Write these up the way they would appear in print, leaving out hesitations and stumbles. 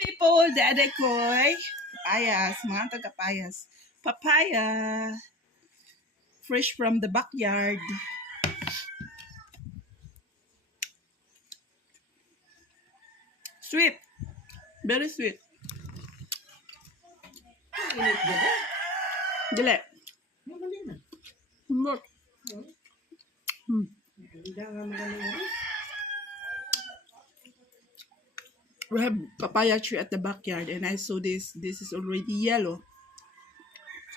People, Dede Koy. Papayas, mga taga-payas. Papaya. Fresh from the backyard. Sweet. Very sweet. Init ganda. Dili. Magaling na. Look. Hindi nga magaling na. We have papaya tree at the backyard and I saw this. This is already yellow.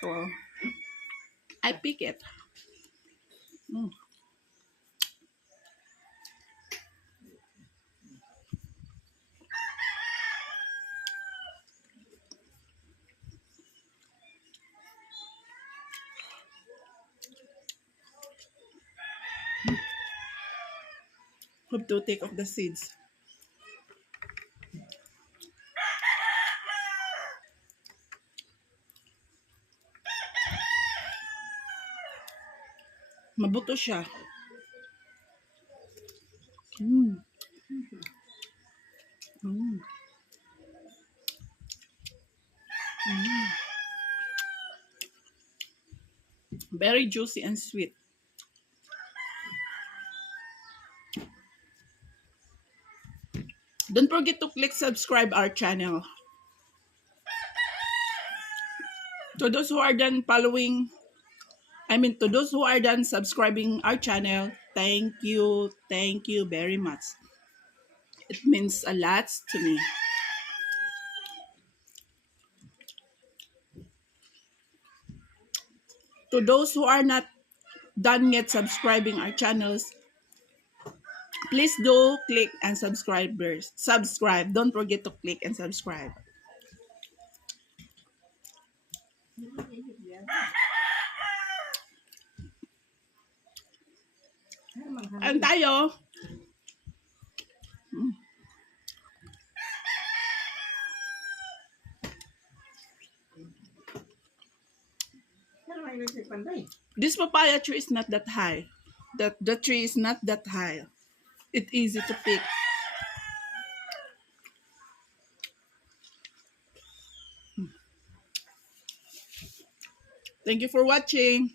So, I pick it. Hope to take off the seeds. Mabuto siya. Mm. Mm. Mm. Very juicy and sweet. Don't forget to click subscribe our channel. To those who are done following, to those who are done subscribing our channel, thank you very much. It means a lot to me. To those who are not done yet subscribing our channels, please do click and subscribe. Don't forget to click and subscribe. Ayun tayo. This papaya tree is not that high. The tree is not that high. It's easy to pick. Thank you for watching.